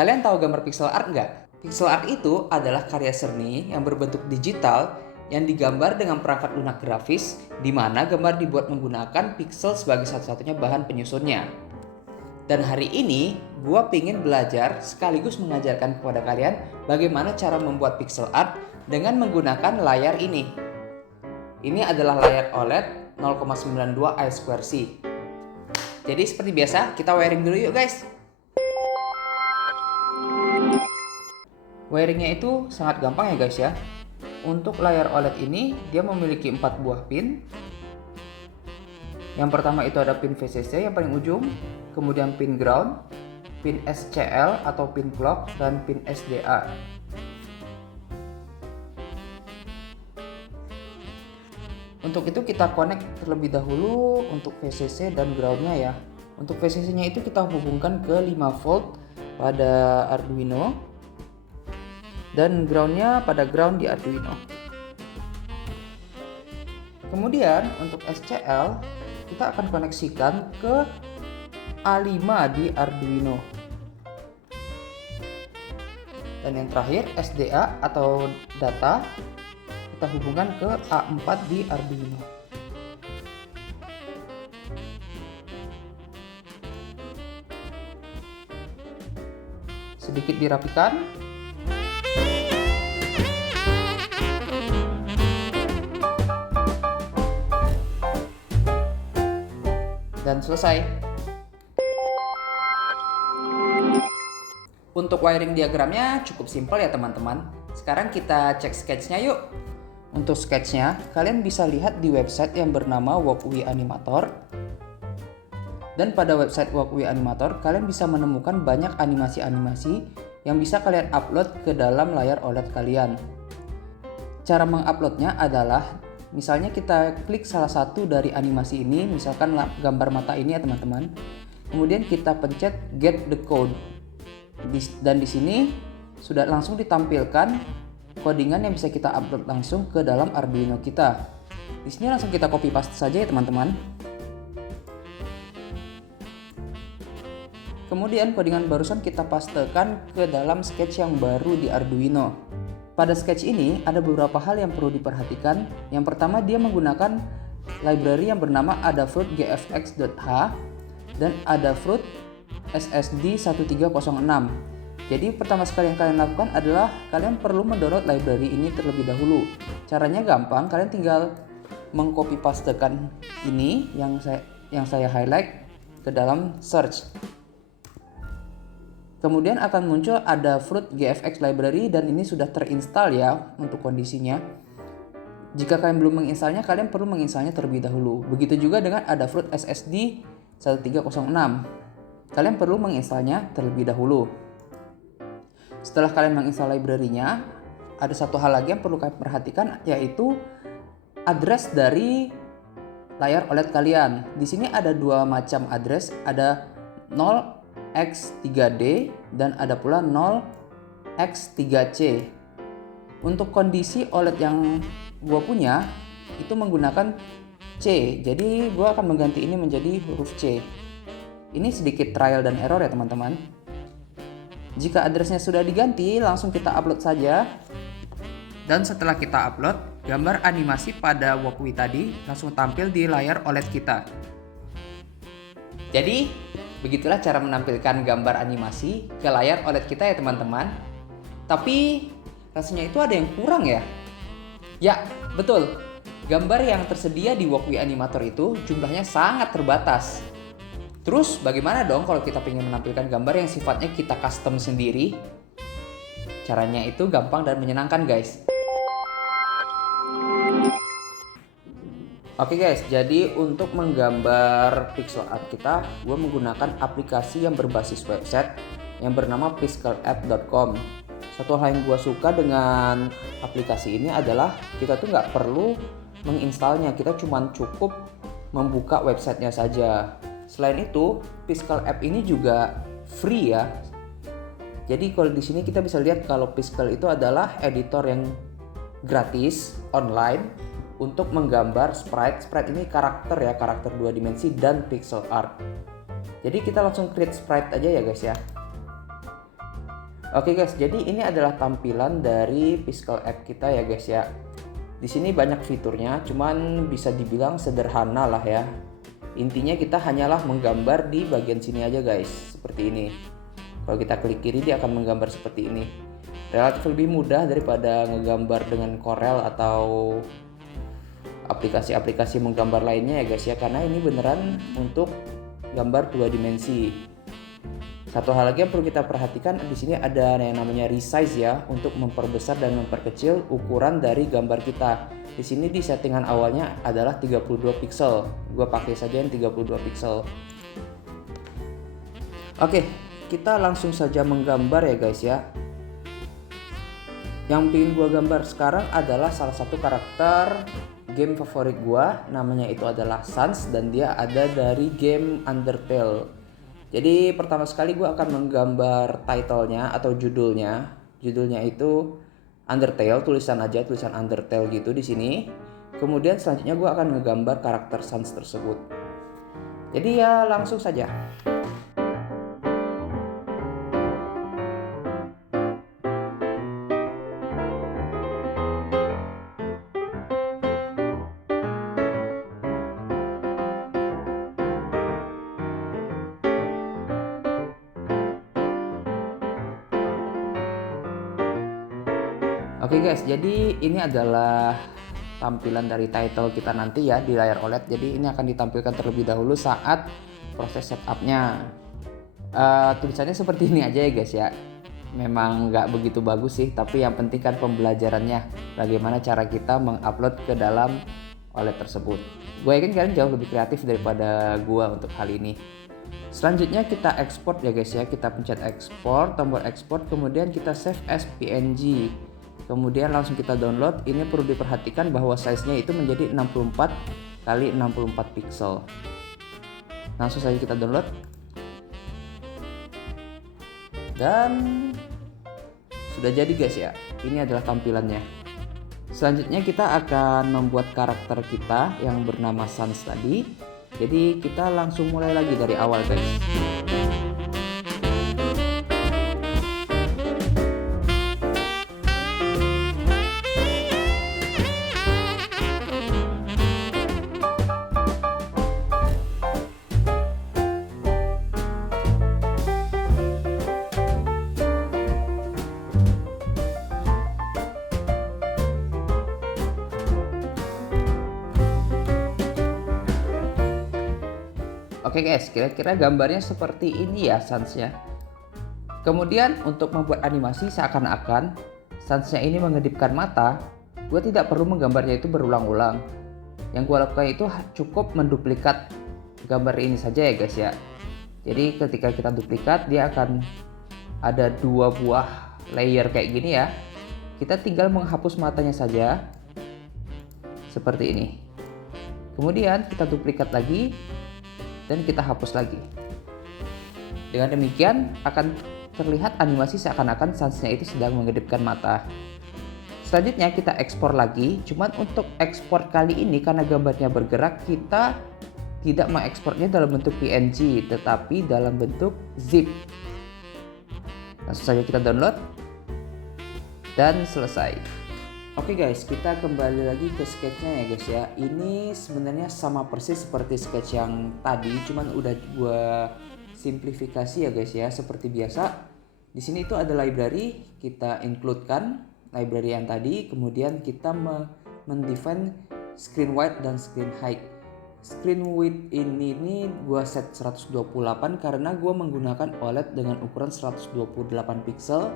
Kalian tahu gambar pixel art nggak? Pixel art itu adalah karya seni yang berbentuk digital yang digambar dengan perangkat lunak grafis, di mana gambar dibuat menggunakan pixel sebagai satu-satunya bahan penyusunnya. Dan hari ini, gua pingin belajar sekaligus mengajarkan kepada kalian bagaimana cara membuat pixel art dengan menggunakan layar ini. Ini adalah layar OLED 0,92 I2C. Jadi seperti biasa, kita wiring dulu yuk guys. Wiringnya itu sangat gampang ya guys ya. Untuk layar OLED ini dia memiliki 4 buah pin. Yang pertama itu ada pin VCC yang paling ujung, kemudian pin ground, pin SCL atau pin clock, dan pin SDA. Untuk itu kita connect terlebih dahulu untuk VCC dan groundnya ya. Untuk VCC nya itu kita hubungkan ke 5 volt pada Arduino, dan groundnya pada ground di Arduino. Kemudian untuk SCL kita akan koneksikan ke A5 di Arduino. Dan yang terakhir SDA atau data kita hubungkan ke A4 di Arduino. Sedikit dirapikan. Dan selesai. Untuk wiring diagramnya cukup simpel ya teman-teman. Sekarang kita cek sketchnya yuk. Untuk sketchnya kalian bisa lihat di website yang bernama Walkwi Animator. Dan pada website Walkwi Animator kalian bisa menemukan banyak animasi-animasi yang bisa kalian upload ke dalam layar OLED kalian. Cara menguploadnya adalah misalnya kita klik salah satu dari animasi ini, misalkan gambar mata ini ya teman-teman. Kemudian kita pencet get the code. Dan di sini sudah langsung ditampilkan codingan yang bisa kita upload langsung ke dalam Arduino kita. Di sini langsung kita copy paste saja ya teman-teman. Kemudian codingan barusan kita pastekan ke dalam sketch yang baru di Arduino. Pada sketch ini ada beberapa hal yang perlu diperhatikan. Yang pertama, dia menggunakan library yang bernama Adafruit GFX.h dan Adafruit SSD 1306. Jadi pertama sekali yang kalian lakukan adalah kalian perlu mendownload library ini terlebih dahulu. Caranya gampang, kalian tinggal mengcopy pastekan ini yang saya highlight ke dalam search. Kemudian akan muncul Adafruit GFX Library dan ini sudah terinstall ya untuk kondisinya. Jika kalian belum menginstalnya, kalian perlu menginstalnya terlebih dahulu. Begitu juga dengan Adafruit SSD 1306. Kalian perlu menginstalnya terlebih dahulu. Setelah kalian menginstal library-nya, ada satu hal lagi yang perlu kalian perhatikan, yaitu address dari layar OLED kalian. Di sini ada dua macam address, ada 0x3D dan ada pula 0x3C. Untuk kondisi OLED yang gua punya itu menggunakan C, jadi gua akan mengganti ini menjadi huruf C. Ini sedikit trial dan error ya teman-teman. Jika addressnya sudah diganti, langsung kita upload saja. Dan setelah kita upload, gambar animasi pada Walkwi tadi langsung tampil di layar OLED kita. Jadi begitulah cara menampilkan gambar animasi ke layar OLED kita ya teman-teman. Tapi rasanya itu ada yang kurang ya. Ya, betul. Gambar yang tersedia di Walkwi Animator itu jumlahnya sangat terbatas. Terus bagaimana dong kalau kita ingin menampilkan gambar yang sifatnya kita custom sendiri? Caranya itu gampang dan menyenangkan guys. Oke guys, jadi untuk menggambar pixel art kita, gue menggunakan aplikasi yang berbasis website yang bernama pixelapp.com. Satu hal yang gue suka dengan aplikasi ini adalah kita tuh nggak perlu menginstalnya, kita cuma cukup membuka websitenya saja. Selain itu, Pixel App ini juga free ya. Jadi kalau di sini kita bisa lihat kalau Pixel itu adalah editor yang gratis online untuk menggambar sprite. Sprite ini karakter ya, karakter 2 dimensi dan pixel art. Jadi kita langsung create sprite aja ya guys ya. Oke guys, jadi ini adalah tampilan dari Pixel App kita ya guys ya. Di sini banyak fiturnya, cuman bisa dibilang sederhana lah ya. Intinya kita hanyalah menggambar di bagian sini aja guys, seperti ini. Kalau kita klik kiri dia akan menggambar seperti ini. Relatif lebih mudah daripada ngegambar dengan Corel atau aplikasi-aplikasi menggambar lainnya ya guys ya, karena ini beneran untuk gambar 2 dimensi. Satu hal lagi yang perlu kita perhatikan, di sini ada yang namanya resize ya, untuk memperbesar dan memperkecil ukuran dari gambar kita. Di sini di settingan awalnya adalah 32 pixel. Gua pakai saja yang 32 pixel. Oke, kita langsung saja menggambar ya guys ya. Yang ingin gua gambar sekarang adalah salah satu karakter game favorit gua, namanya itu adalah Sans dan dia ada dari game Undertale. Jadi pertama sekali gue akan menggambar title-nya atau judulnya. Judulnya itu Undertale, tulisan Undertale gitu di sini. Kemudian selanjutnya gue akan menggambar karakter Sans tersebut. Jadi ya langsung saja. Oke guys, jadi ini adalah tampilan dari title kita nanti ya di layar OLED. Jadi ini akan ditampilkan terlebih dahulu saat proses setupnya. Tulisannya seperti ini aja ya guys ya. Memang nggak begitu bagus sih, tapi yang penting kan pembelajarannya. Bagaimana cara kita mengupload ke dalam OLED tersebut. Gue yakin kalian jauh lebih kreatif daripada gue untuk hal ini. Selanjutnya kita ekspor ya guys ya. Kita pencet ekspor, tombol ekspor, kemudian kita save as PNG. Kemudian langsung kita download. Ini perlu diperhatikan bahwa size-nya itu menjadi 64 x 64 pixel. Langsung saja kita download. Dan sudah jadi guys ya. Ini adalah tampilannya. Selanjutnya kita akan membuat karakter kita yang bernama Sans tadi. Jadi kita langsung mulai lagi dari awal guys. Oke guys, kira-kira gambarnya seperti ini ya Sans-nya. Kemudian untuk membuat animasi seakan-akan Sans-nya ini mengedipkan mata, gue tidak perlu menggambarnya itu berulang-ulang. Yang gue lakukan itu cukup menduplikat gambar ini saja ya guys ya. Jadi ketika kita duplikat, dia akan ada 2 buah layer kayak gini ya. Kita tinggal menghapus matanya saja seperti ini. Kemudian kita duplikat lagi dan kita hapus lagi. Dengan demikian akan terlihat animasi seakan-akan Sans-nya itu sedang mengedipkan mata. Selanjutnya kita ekspor lagi. Cuman untuk ekspor kali ini karena gambarnya bergerak, kita tidak mengekspornya dalam bentuk PNG tetapi dalam bentuk zip. Langsung saja kita download dan selesai. Oke guys, kita kembali lagi ke sketchnya ya guys ya. Ini sebenarnya sama persis seperti sketch yang tadi, cuman udah gua simplifikasi ya guys ya. Seperti biasa, di sini itu ada library, kita includekan library yang tadi, kemudian kita mendefine screen width dan screen height. Screen width ini gua set 128 karena gua menggunakan OLED dengan ukuran 128 pixel.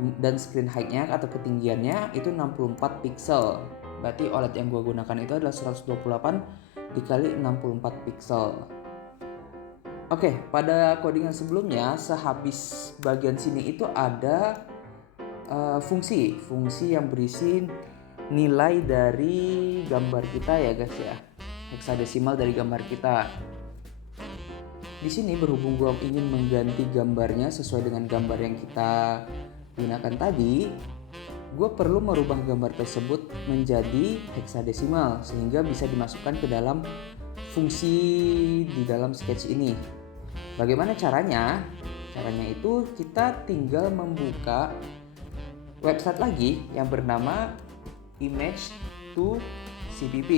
Dan screen height-nya atau ketinggiannya itu 64 pixel. Berarti OLED yang gue gunakan itu adalah 128 dikali 64 pixel. Oke, pada codingan sebelumnya sehabis bagian sini itu ada fungsi yang berisi nilai dari gambar kita ya guys ya, heksadesimal dari gambar kita. Di sini berhubung gue ingin mengganti gambarnya sesuai dengan gambar yang kita gunakan tadi, gue perlu merubah gambar tersebut menjadi heksadesimal sehingga bisa dimasukkan ke dalam fungsi di dalam sketch ini. Bagaimana caranya? Caranya itu kita tinggal membuka website lagi yang bernama Image2CPP.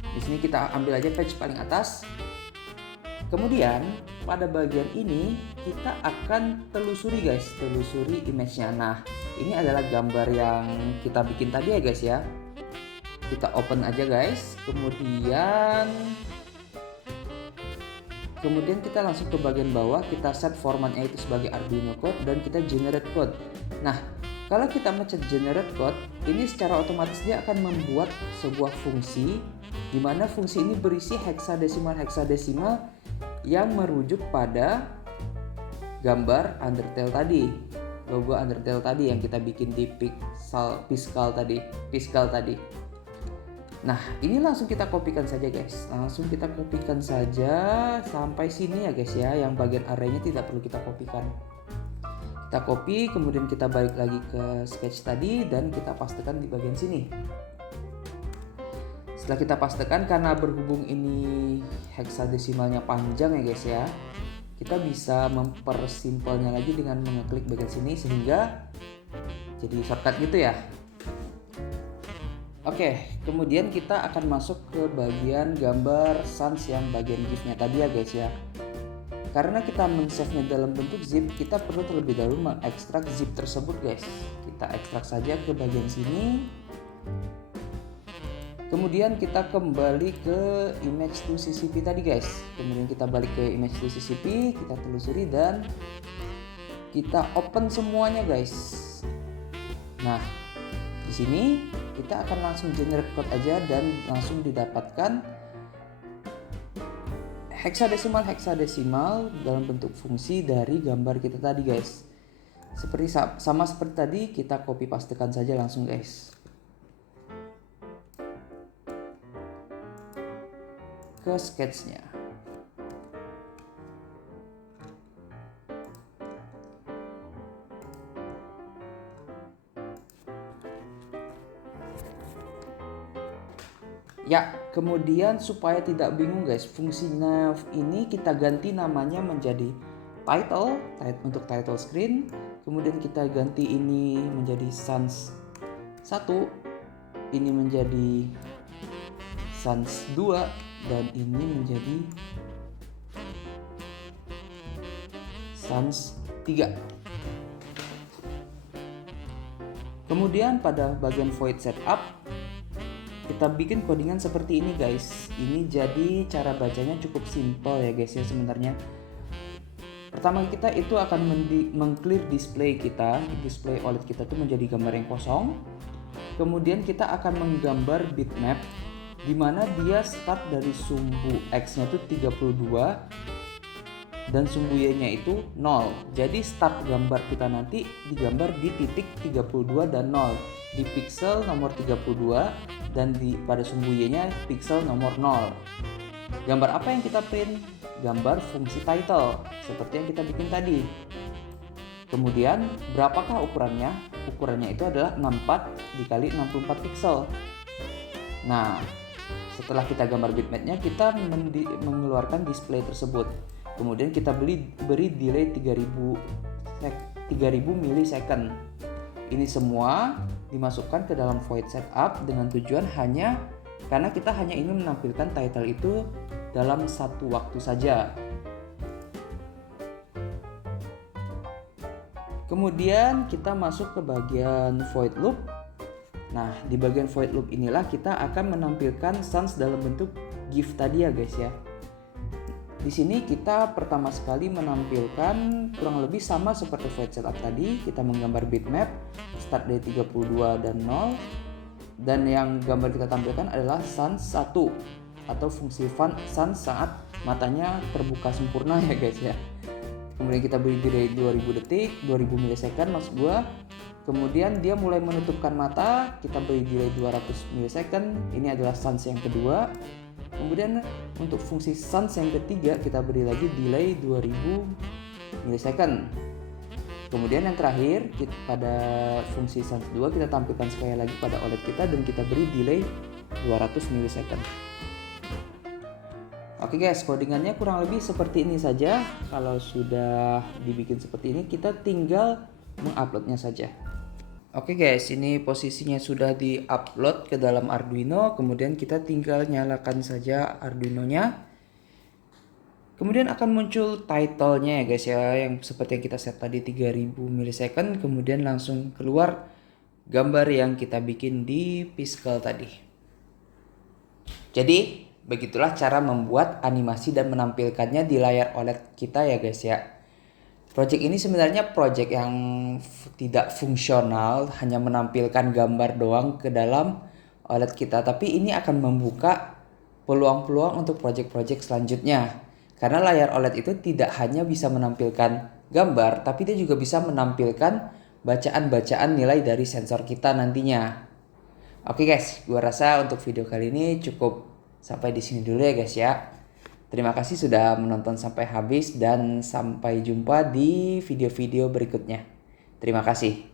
Di sini kita ambil aja page paling atas. Kemudian pada bagian ini kita akan telusuri guys, telusuri image-nya. Nah, ini adalah gambar yang kita bikin tadi ya guys ya. Kita open aja guys. Kemudian kita langsung ke bagian bawah, kita set formatnya itu sebagai Arduino code dan kita generate code. Nah, kalau kita mencet generate code, ini secara otomatis dia akan membuat sebuah fungsi di mana fungsi ini berisi heksadesimal yang merujuk pada gambar Undertale tadi, logo Undertale tadi yang kita bikin di Piscal tadi. Nah, ini langsung kita kopikan saja guys. Langsung kita kopikan saja sampai sini ya guys ya. Yang bagian arraynya tidak perlu kita kopikan. Kita copy, kemudian kita balik lagi ke sketch tadi dan kita pastekan di bagian sini. Setelah kita pastekan, karena berhubung ini heksadesimalnya panjang ya guys ya, kita bisa mempersimpelnya lagi dengan mengeklik bagian sini sehingga jadi shortcut gitu ya. Oke, kemudian kita akan masuk ke bagian gambar sans yang bagian gif-nya tadi ya guys ya. Karena kita men-save-nya dalam bentuk zip, kita perlu terlebih dahulu mengekstrak zip tersebut guys. Kita ekstrak saja ke bagian sini. Kemudian kita kembali ke Image2CCP tadi guys. Kemudian kita balik ke Image2CCP, kita telusuri dan kita open semuanya guys. Nah, di sini kita akan langsung generate code aja dan langsung didapatkan heksadesimal dalam bentuk fungsi dari gambar kita tadi guys. Sama seperti tadi, kita copy pastekan saja langsung guys ke sketchnya. Ya, kemudian supaya tidak bingung guys, fungsinya ini kita ganti namanya menjadi title untuk title screen. Kemudian kita ganti ini menjadi sans 1, ini menjadi sans 2, dan ini menjadi sans 3. Kemudian pada bagian void setup kita bikin codingan seperti ini guys. Ini jadi cara bacanya cukup simple ya guys ya sebenarnya. Pertama kita itu akan meng-clear display kita. Display OLED kita tuh menjadi gambar yang kosong. Kemudian kita akan menggambar bitmap di mana dia start dari sumbu X-nya itu 32 dan sumbu Y-nya itu 0. Jadi start gambar kita nanti digambar di titik 32 dan 0 di pixel nomor 32 dan pada sumbu Y-nya pixel nomor 0. Gambar apa yang kita print? Gambar fungsi title seperti yang kita bikin tadi. Kemudian berapakah ukurannya? Ukurannya itu adalah 64 dikali 64 pixel. Nah, setelah kita gambar bitmapnya, kita mengeluarkan display tersebut. Kemudian kita beri delay 3000 millisecond. Ini semua dimasukkan ke dalam void setup dengan tujuan karena kita hanya ingin menampilkan title itu dalam satu waktu saja. Kemudian kita masuk ke bagian void loop. Nah, di bagian void loop inilah kita akan menampilkan sans dalam bentuk GIF tadi ya guys ya. Di sini kita pertama sekali menampilkan kurang lebih sama seperti void setup tadi. Kita menggambar bitmap start dari 32 dan 0. Dan yang gambar kita tampilkan adalah sans 1 atau fungsi sans saat matanya terbuka sempurna ya guys ya. Kemudian kita beri delay 2000 detik, 2000 milisecond maksud gua. Kemudian dia mulai menutupkan mata, kita beri delay 200 milisecond. Ini adalah sans yang kedua. Kemudian untuk fungsi sans yang ketiga kita beri lagi delay 2000 milisecond. Kemudian yang terakhir pada fungsi sans 2 kita tampilkan sekali lagi pada OLED kita dan kita beri delay 200 milisecond. Oke guys, codingannya kurang lebih seperti ini saja. Kalau sudah dibikin seperti ini, kita tinggal menguploadnya saja. Oke guys, ini posisinya sudah diupload ke dalam Arduino. Kemudian kita tinggal nyalakan saja Arduino-nya. Kemudian akan muncul title-nya ya guys ya, yang seperti yang kita set tadi 3000 milisecond. Kemudian langsung keluar gambar yang kita bikin di Piskel tadi. Jadi begitulah cara membuat animasi dan menampilkannya di layar OLED kita ya guys ya. Project ini sebenarnya project yang tidak fungsional, hanya menampilkan gambar doang ke dalam OLED kita. Tapi ini akan membuka peluang-peluang untuk project-project selanjutnya. Karena layar OLED itu tidak hanya bisa menampilkan gambar, tapi dia juga bisa menampilkan bacaan-bacaan nilai dari sensor kita nantinya. Oke guys, gua rasa untuk video kali ini cukup sampai di sini dulu ya guys ya. Terima kasih sudah menonton sampai habis dan sampai jumpa di video-video berikutnya. Terima kasih.